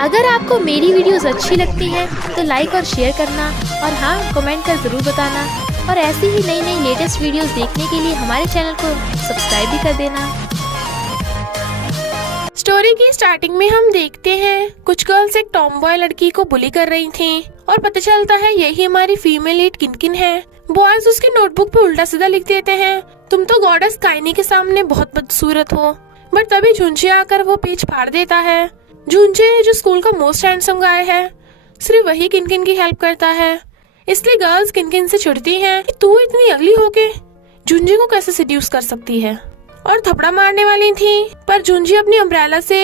अगर आपको मेरी वीडियोस अच्छी लगती हैं तो लाइक और शेयर करना और हाँ, कमेंट कर ज़रूर बताना। और ऐसी ही नई नई लेटेस्ट वीडियोस देखने के लिए हमारे चैनल को सब्सक्राइब भी कर देना। स्टोरी की स्टार्टिंग में हम देखते हैं कुछ गर्ल्स एक टॉम बॉय लड़की को बुली कर रही थीं और पता चलता है यही हमारी फीमेल लीड किनकिन है। बॉयज उसकी नोटबुक पे उल्टा सीधा लिख देते हैं, तुम तो गॉडेस काइनी के सामने बहुत बदसूरत हो। बट तभी झुंझे आकर वो पेज फाड़ देता है। झुंझे जो स्कूल का मोस्ट हैंडसम गाय है, सिर्फ वही किनकिन की हेल्प करता है। इसलिए गर्ल्स किनकिन से चिढ़ती हैं कि तू इतनी अगली होके झुंझे को कैसे सिड्यूस कर सकती है, और थपड़ा मारने वाली थी। पर झुंझे अपनी अम्ब्रेला से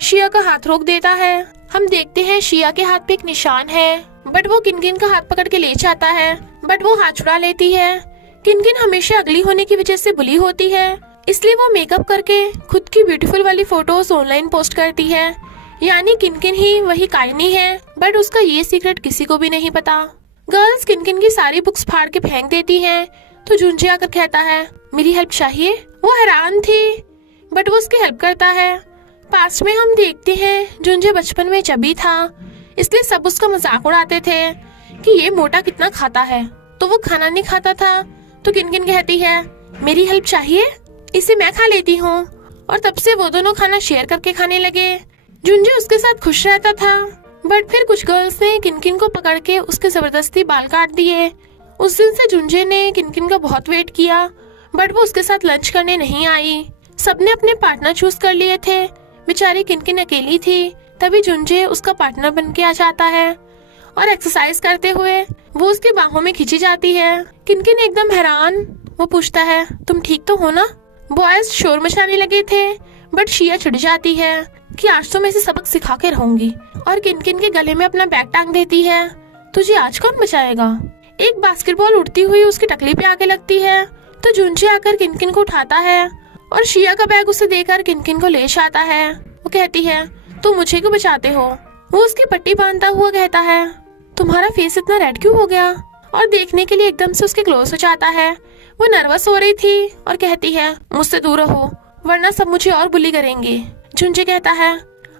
शिया का हाथ रोक देता है। हम देखते हैं शिया के हाथ पे एक निशान है, बट वो किनकिन का हाथ पकड़ के ले जाता है, बट वो हाथ छुड़ा लेती है। किनकिन हमेशा अगली होने की वजह से बुली होती है, इसलिए वो मेकअप करके खुद की ब्यूटीफुल वाली फोटोज ऑनलाइन पोस्ट करती है। यानी किनकिन ही वही काइनी है, बट उसका ये सीक्रेट किसी को भी नहीं पता। गर्ल्स किनकिन की सारी बुक्स फाड़ के फेंक देती हैं, तो झुंझे आकर कहता है मेरी हेल्प चाहिए। वो हैरान थी, बट वो उसकी हेल्प करता है। पास्ट में हम देखते हैं झुंझे बचपन में चबी था, इसलिए सब उसका मजाक उड़ाते थे कि ये मोटा कितना खाता है, तो वो खाना नहीं खाता था। तो किनकिन कहती है मेरी हेल्प चाहिए, इसे मैं खा लेती हूँ। और तब से वो दोनों खाना शेयर करके खाने लगे। झुंझे उसके साथ खुश रहता था, बट फिर कुछ गर्ल्स ने किनकिन को पकड़ के उसके जबरदस्ती बाल काट दिए। उस दिन से झुंझे ने किनकिन का बहुत वेट किया, बट वो उसके साथ लंच करने नहीं आई। सबने अपने पार्टनर चूज कर लिए थे, बेचारी किनकिन अकेली थी। तभी झुंझे उसका पार्टनर बन के आ जाता है और एक्सरसाइज करते हुए वो उसकी बाहों में खींची जाती है। किनकिन एकदम हैरान, वो पूछता है तुम ठीक तो हो ना। बॉयज शोर मचाने लगे थे, बट शिया चिढ़ जाती है कि आज तो मैं इसे सबक सिखा के रहूंगी, और किनकिन के गले में अपना बैग टांग देती है। तुझे आज कौन बचाएगा। एक बास्केटबॉल उड़ती हुई उसकी टकली पे आके लगती है, तो झुंझे आकर किनकिन को उठाता है और शिया का बैग उसे देकर किनकिन को ले जाता है। वो कहती है तुम मुझे क्यों बचाते हो। वो उसकी पट्टी बांधता हुआ कहता है तुम्हारा फेस इतना रेड क्यों हो गया, और देखने के लिए एकदम से उसके क्लोज हो जाता है। वो नर्वस हो रही थी और कहती है मुझसे दूर रहो, वरना सब मुझे और बुली करेंगे। झुंझे कहता है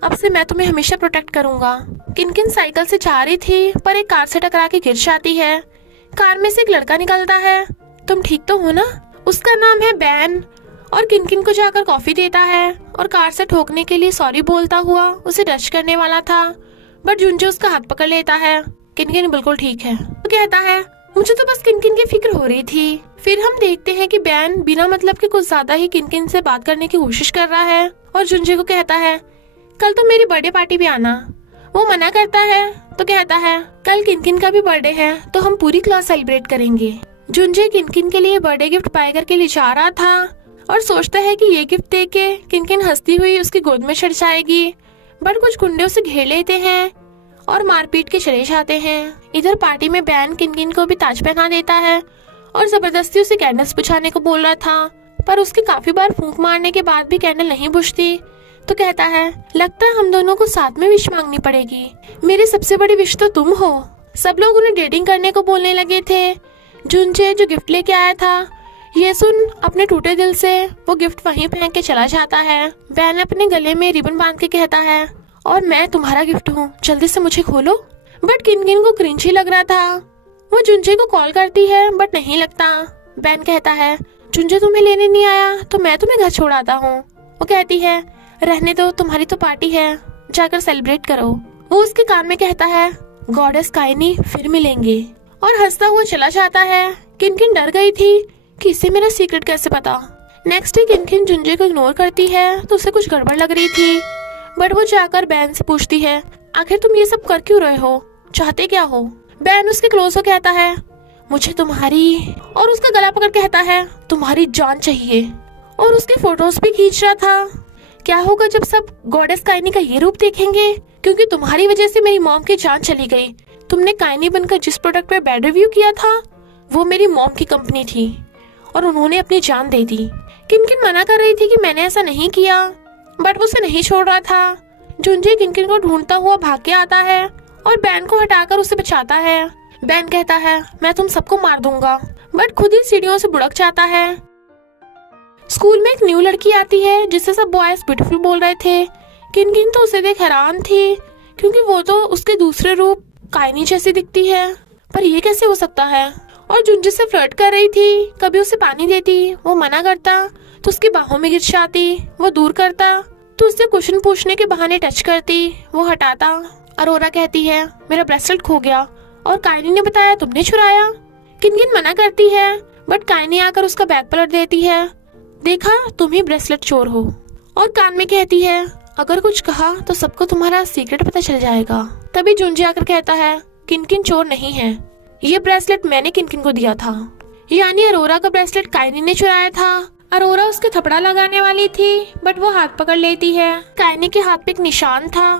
अब से मैं तुम्हें हमेशा प्रोटेक्ट करूंगा। किनकिन साइकिल से जा रही थी, पर एक कार से टकरा के गिर जाती है। कार में से एक लड़का निकलता है, तुम ठीक तो हो ना। उसका नाम है बैन, और किनकिन को जाकर कॉफी देता है और कार से ठोकने के लिए सॉरी बोलता हुआ उसे टच करने वाला था, बट झुंझे उसका हाथ पकड़ लेता है। किनकिन बिल्कुल ठीक है, वो कहता है मुझे तो बस किनकिन की फिक्र हो रही थी। फिर हम देखते हैं कि बैन बिना मतलब के कुछ ज्यादा ही किनकिन से बात करने की कोशिश कर रहा है, और झुंझे को कहता है कल तो मेरी बर्थडे पार्टी पे आना। वो मना करता है, तो कहता है कल किनकिन का भी बर्थडे है, तो हम पूरी क्लास सेलिब्रेट करेंगे। झुंझे किनकिन के लिए बर्थडे गिफ्ट पाई करके ले जा रहा था और सोचता है कि ये गिफ्ट देके किनकिन हंसती हुई उसकी गोद में चढ़ जाएगी, बट कुछ गुंडे उसे घेर लेते हैं और मारपीट के चले जाते हैं। इधर पार्टी में बैन किनकिन को भी ताज पहना देता है और जबरदस्ती उसे कैंडल्स बुझाने को बोल रहा था, पर उसके काफी बार फूंक मारने के बाद भी कैंडल नहीं बुझती। तो कहता है लगता है हम दोनों को साथ में विश मांगनी पड़ेगी, मेरी सबसे बड़ी विश तो तुम हो। सब लोग उन्हें डेटिंग करने को बोलने लगे थे। झुंझे जो गिफ्ट लेके आया था, ये सुन अपने टूटे दिल से वो गिफ्ट वहीं फेंक के चला जाता है। बैन अपने गले में रिबन बांध के कहता है और मैं तुम्हारा गिफ्ट हूँ, जल्दी से मुझे खोलो। बट किनकिन को क्रिंज ही लग रहा था। वो झुंझे को कॉल करती है, बट नहीं लगता। बैन कहता है झुंझे तुम्हें लेने नहीं आया तो मैं तुम्हें घर छोड़ आता हूँ। वो कहती है रहने दो, तुम्हारी तो पार्टी है, जाकर सेलिब्रेट करो। वो उसके कान में कहता है गॉडेस काइनी फिर मिलेंगे, और हंसता हुआ चला जाता है। किनकिन डर गई थी कि इसे मेरा सीक्रेट कैसे पता। नेक्स्ट डे किनकिन झुंझे को इग्नोर करती है, तो उसे कुछ गड़बड़ लग रही थी, बट वो जाकर बैन से पूछती है आखिर तुम ये सब कर क्यों रहे हो, चाहते क्या हो। बैन उसके क्लोज हो कहता है मुझे तुम्हारी, और उसका गला पकड़ कहता है तुम्हारी जान चाहिए, और उसके फोटोज भी खींच रहा था। क्या होगा जब सब गॉडेस काइनी का ये रूप देखेंगे, क्योंकि तुम्हारी वजह से मेरी मॉम की जान चली गई। तुमने काइनी बनकर जिस प्रोडक्ट पे बैड रिव्यू किया था वो मेरी मॉम की कंपनी थी, और उन्होंने अपनी जान दे दी। किनकिन मना कर रही थी कि मैंने ऐसा नहीं किया, बट वो उसे नहीं छोड़ रहा था। झुंझे किनकिन को ढूंढता हुआ भाग के आता है और बैन को हटाकर उसे बचाता है। बैन कहता है मैं तुम सबको मार दूंगा, बट खुद ही सीढ़ियों से बुड़क जाता है। स्कूल में एक न्यू लड़की आती है जिससे सब बॉयज ब्यूटीफुल बोल रहे थे। किनकिन तो उसे देख हैरान थी, क्योंकि वो तो उसके दूसरे रूप काइनी जैसी दिखती है। पर ये कैसे हो सकता है? और जुंजे से फ्लर्ट कर रही थी, कभी उसे पानी देती, वो मना करता तो उसकी बाहों में गिर जाती, वो दूर करता तो उससे क्वेश्चन पूछने के बहाने टच करती, वो हटाता। अरोरा कहती है मेरा ब्रेसलेट खो गया और काइनी ने बताया तुमने चुराया। किनकिन मना करती है बट काइनी आकर उसका बैग पलट देती है, देखा तुम ही ब्रेसलेट चोर हो। और कान में कहती है अगर कुछ कहा तो सबको तुम्हारा सीक्रेट पता चल जाएगा। तभी जुंजे आकर कहता है किनकिन चोर नहीं है, ये ब्रेसलेट मैंने किनकिन को दिया था। यानी अरोरा का ब्रेसलेट काइनी ने चुराया था। अरोरा उसके थपड़ा लगाने वाली थी बट वो हाथ पकड़ लेती है। काइनी के हाथ पे एक निशान था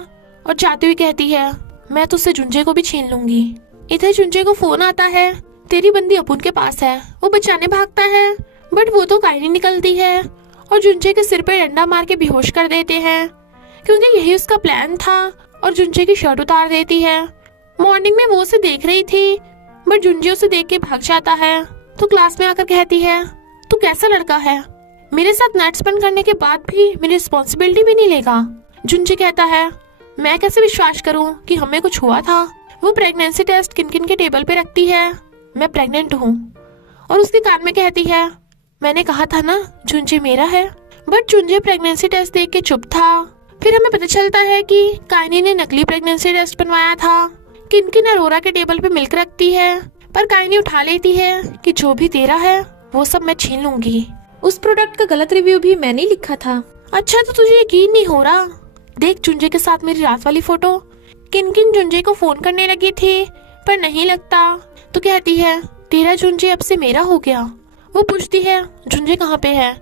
और जाते हुए कहती है मैं तुझसे जुंजे को भी छीन लूंगी। इधर जुंजे को फोन आता है तेरी बंदी अपुन के पास है। वो बचाने भागता है बट वो तो काइनी निकलती है और जुंजे के सिर पे डंडा मार के बेहोश कर देते हैं, क्योंकि यही उसका प्लान था। और जुंजे की शर्ट उतार देती है। मॉर्निंग में वो उसे देख रही थी बट जुंजे उसे देख के भाग जाता है। तो क्लास में आकर कहती है तू कैसा लड़का है, मेरे साथ नाइट स्पेंड करने के बाद भी मेरी रिस्पॉन्सिबिलिटी भी नहीं लेगा। जुंजे कहता है मैं कैसे विश्वास करूं कि हमें कुछ हुआ था। वो प्रेगनेंसी टेस्ट किनकिन के टेबल पे रखती है, मैं प्रेग्नेंट हूँ। और उसके कान में कहती है मैंने कहा था ना जुंजे मेरा है। बट जुंजे प्रेगनेंसी टेस्ट देख के चुप था। फिर हमें पता चलता है कि काइनी ने नकली प्रेगनेंसी टेस्ट बनवाया था। किनकिन अरोरा के टेबल पे मिल्क रखती है पर काइनी उठा लेती है कि जो भी तेरा है वो सब मैं छीन लूंगी। उस प्रोडक्ट का गलत रिव्यू भी मैंने ही लिखा था। अच्छा तो तुझे यकीन नहीं हो रहा, देख जुंजे के साथ मेरी रात वाली फोटो। किनकिन जुंजे को फोन करने लगी थी पर नहीं लगता तो कहती है तेरा जुंजे अब से मेरा हो गया। वो पूछती है जुंजे कहाँ पे है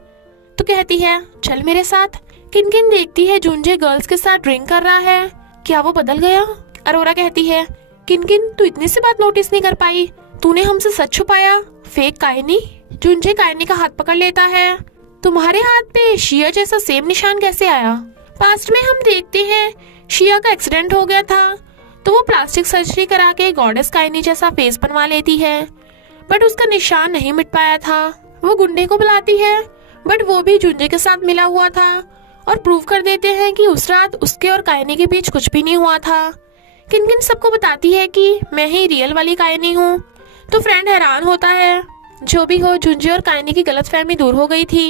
तो कहती है चल मेरे साथ। किनकिन देखती है जुंजे गर्ल्स के साथ ड्रिंक कर रहा है, क्या वो बदल गया? अरोरा कहती है किनकिन तू इतनी सी बात नोटिस नहीं कर पाई, तूने हमसे सच छुपाया, फेक काइनी। जुंजे काइनी का हाथ पकड़ लेता है, तुम्हारे हाथ पे शिया जैसा सेम निशान कैसे आया? पास्ट में हम देखते हैं शिया का एक्सीडेंट हो गया था तो वो प्लास्टिक सर्जरी करा के गॉडेस काइनी जैसा फेस बनवा लेती है बट उसका निशान नहीं मिट पाया था। वो गुंडे को बुलाती है बट वो भी जुंजे के साथ मिला हुआ था और प्रूव कर देते हैं कि उस रात उसके और काइनी के बीच कुछ भी नहीं हुआ था। किनकिन सबको बताती है कि मैं ही रियल वाली काइनी हूँ तो फ्रेंड हैरान होता है। जो भी हो जुंजे और काइनी की गलतफहमी दूर हो गई थी।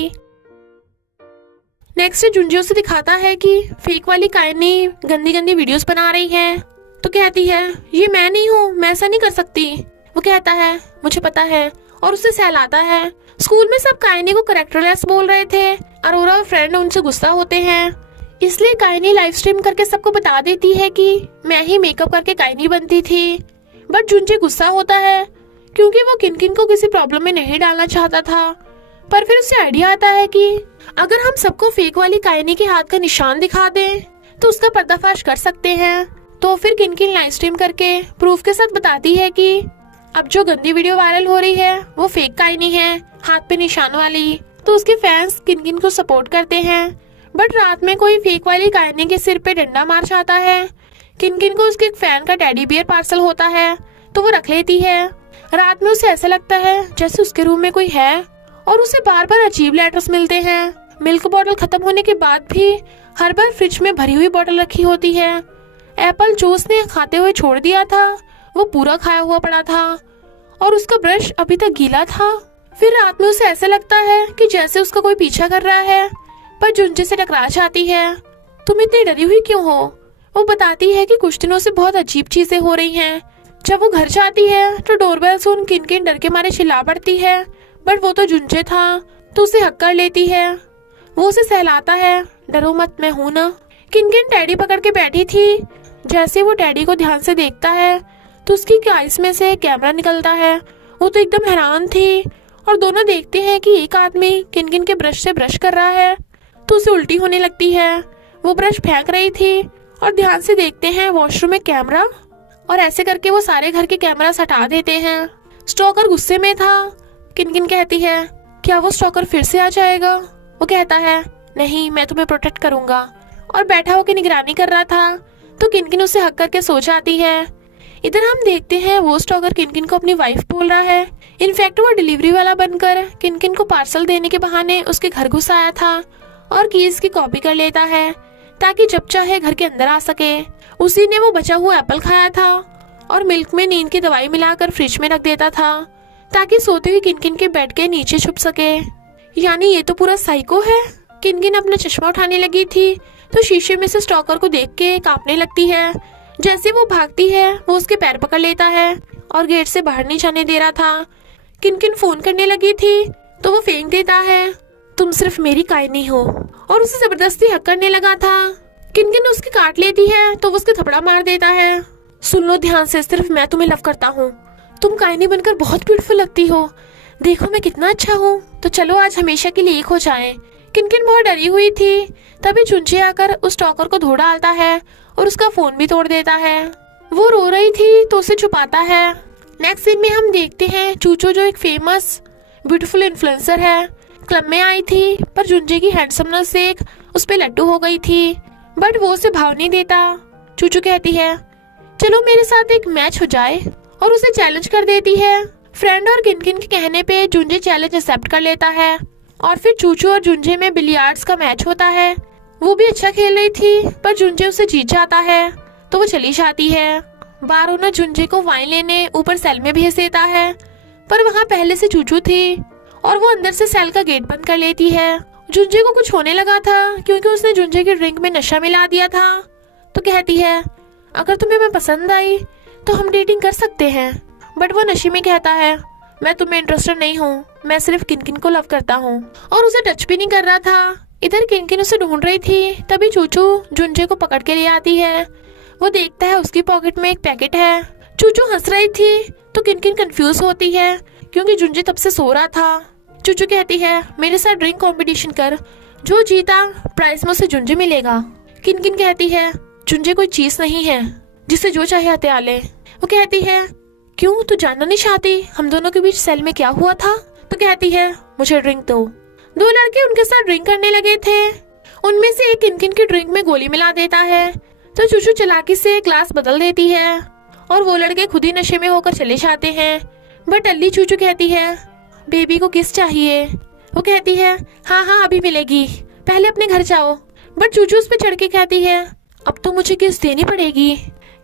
नेक्स्ट डे जुंजे उसे दिखाता है कि फेक वाली काइनी गंदी गंदी वीडियोस बना रही है तो कहती है ये मैं नहीं हूँ, मैं ऐसा नहीं कर सकती। वो कहता है मुझे पता है और उसे सहलाता है। स्कूल में सब काइनी को कैरेक्टरलेस बोल रहे थे। अरोरा और फ्रेंड उनसे गुस्सा होते हैं, इसलिए काइनी लाइव स्ट्रीम करके सबको बता देती है कि मैं ही मेकअप करके काइनी बनती थी। बट जुंजे गुस्सा होता है क्योंकि वो किनकिन को किसी प्रॉब्लम में नहीं डालना चाहता था। पर फिर उसे आइडिया आता है कि अगर हम सबको फेक वाली काइनी के हाथ का निशान दिखा दें तो उसका पर्दाफाश कर सकते हैं। तो फिर किनकिन लाइव स्ट्रीम करके प्रूफ के साथ बताती है कि अब जो गंदी वीडियो वायरल हो रही है वो फेक काइनी है, हाथ पे निशान वाली। तो उसके फैंस किनकिन को सपोर्ट करते हैं। बट रात में कोई फेक वाली काइनी के सिर पे डंडा मार जाता है। किनकिन को उसके एक फैन का टेडी बियर पार्सल होता है तो वो रख लेती है। रात में उसे ऐसा लगता है जैसे उसके रूम में कोई है और उसे बार बार अजीब लेटर्स मिलते हैं। मिल्क बॉटल खत्म होने के बाद भी हर बार फ्रिज में भरी हुई बॉटल रखी होती है। एप्पल जूस ने खाते हुए छोड़ दिया था, वो पूरा खाया हुआ पड़ा था और उसका ब्रश अभी तक गीला था। फिर रात में उसे ऐसा लगता है कि जैसे उसका कोई पीछा कर रहा है पर जुंजे से टकरा जाती है। तुम इतनी डरी हुई क्यों हो? वो बताती है कि कुछ दिनों से बहुत अजीब चीजें हो रही हैं। जब वो घर जाती है तो डोरबेल सुन किनकिन डर के मारे चिल्ला पड़ती है बट वो तो जुंजे था तो उसे हक कर लेती है। वो उसे सहलाता है, डरो मत मैं हूं ना। किनकिन टैडी पकड़ के बैठी थी। जैसे वो टैडी को ध्यान से देखता है तो उसकी आइस में से कैमरा निकलता है। वो तो एकदम हैरान थी और दोनों देखते हैं कि एक आदमी किनकिन के ब्रश से ब्रश कर रहा है तो उसे उल्टी होने लगती है। वो ब्रश फेंक रही थी और ध्यान से देखते हैं वॉशरूम में कैमरा और ऐसे करके वो सारे घर के कैमरा हटा देते हैं। स्टॉकर गुस्से में था। किनकिन कहती है क्या वो स्टॉकर फिर से आ जाएगा? वो कहता है नहीं, मैं तुम्हें प्रोटेक्ट करूंगा और बैठा होकर निगरानी कर रहा था तो किनकिन उसे हक करके सो जाती है। इधर हम देखते हैं वो स्टॉकर किनकिन को अपनी वाइफ बोल रहा है। इनफैक्ट वो डिलीवरी वाला बनकर किनकिन को पार्सल देने के बहाने उसके घर घुस आया था और कीज की कॉपी कर लेता है ताकि जब चाहे घर के अंदर आ सके। उसी ने वो बचा हुआ एप्पल खाया था और मिल्क में नींद की दवाई मिलाकर फ्रिज में रख देता था ताकि सोते हुए किनकिन के बेड के नीचे छुप सके। यानी ये तो पूरा साइको है। किनकिन अपना चश्मा उठाने लगी थी तो शीशे में से स्टॉकर को देख के कांपने लगती है। जैसे वो भागती है वो उसके पैर पकड़ लेता है और गेट से बाहर नहीं जाने दे रहा था। किनकिन फोन करने लगी थी तो वो फेंक देता है, तुम सिर्फ मेरी कायनी हो, और उसे जबरदस्ती हक करने लगा था। किनकिन उसकी काट लेती है तो वो उसके थपड़ा मार देता है। सुन लो ध्यान से, सिर्फ मैं तुम्हें लव करता हूँ, तुम कायनी बनकर बहुत ब्यूटीफुल लगती हो, देखो मैं कितना अच्छा हूँ, तो चलो आज हमेशा के लिए एक हो जाएं। किनकिन बहुत डरी हुई थी। तभी चुंचे आकर उस स्टॉकर को धो डालता है और उसका फोन भी तोड़ देता है। वो रो रही थी तो उसे छुपाता है। नेक्स्ट सीन में हम देखते हैं चूचो जो एक फेमस ब्यूटीफुल इन्फ्लुएंसर है, क्लब में आई थी पर जुंजे की हैंडसमनेस देख उस पे लड्डू हो गई थी, बट वो उसे भाव नहीं देता। चूचू कहती है चलो मेरे साथ एक मैच हो जाए और उसे चैलेंज कर देती है। फ्रेंड और किनकिन के कहने पे जुंजे चैलेंज एक्सेप्ट कर लेता है और फिर चूचू और जुंजे में बिलियर्ड्स का मैच होता है। वो भी अच्छा खेल रही थी पर जुंजे उसे जीत जाता है तो वो चली जाती है। बार ओनर जुंजे को वाइन लेने ऊपर सेल में भेज देता है पर वहाँ पहले से चूचू थी और वो अंदर से सेल का गेट बंद कर लेती है। जुंजे को कुछ होने लगा था क्योंकि उसने जुंजे के ड्रिंक में नशा मिला दिया था, तो कहती है अगर तुम्हें मैं पसंद आई तो हम डेटिंग कर सकते हैं, बट वो नशे में कहता है मैं तुम्हें इंटरेस्टेड नहीं हूँ, मैं सिर्फ किनकिन को लव करता हूँ, और उसे टच भी नहीं कर रहा था। इधर किनकिन उसे ढूंढ रही थी तभी चूचू जुंजे को पकड़ के ले आती है। वो देखता है उसकी पॉकेट में एक पैकेट है। चूचू हंस रही थी तो किनकिन कंफ्यूज होती है क्योंकि जुंजे तब से सो रहा था। चूचू कहती है मेरे साथ ड्रिंक कंपटीशन कर, जो जीता प्राइस में उसे जुंजे मिलेगा। किनकिन कहती है जुंजे कोई चीज नहीं है जिसे जो चाहे हत्या ले। वो कहती है क्यों, तू जानना नहीं चाहती हम दोनों के बीच सेल में क्या हुआ था? तो कहती है मुझे ड्रिंक दो। दो लड़के उनके साथ ड्रिंक करने लगे थे। उनमें से एक किनकिन की ड्रिंक में गोली मिला देता है तो चूचू चालाकी से ग्लास बदल देती है और वो लड़के खुद ही नशे में होकर चले जाते हैं। बट अल्ली चूचू कहती है बेबी को किस चाहिए? वो कहती है हाँ हाँ अभी मिलेगी, पहले अपने घर जाओ। बट चूचू उस पर चढ़ के कहती है अब तो मुझे किस देनी पड़ेगी।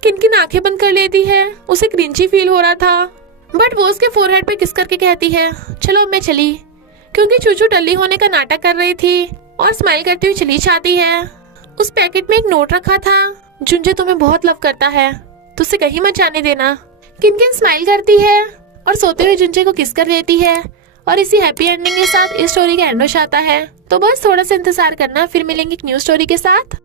किनकिन आंखें बंद कर लेती है, उसे क्रिंची फील हो रहा था, बट वो उसके फोरहेड पे किस करके कहती है चलो अब मैं चली, क्योंकि चूचू टल्ली होने का नाटक कर रही थी और स्माइल करती हुई चली जाती है। उस पैकेट में एक नोट रखा था, जुंजे तुम्हें बहुत लव करता है तो उसे कहीं मत जाने देना। किनकिन स्माइल करती है और सोते हुए जुंजे को किस कर देती है और इसी हैप्पी एंडिंग के साथ इस स्टोरी का एंड हो जाता है। तो बस थोड़ा सा इंतजार करना, फिर मिलेंगे एक न्यू स्टोरी के साथ।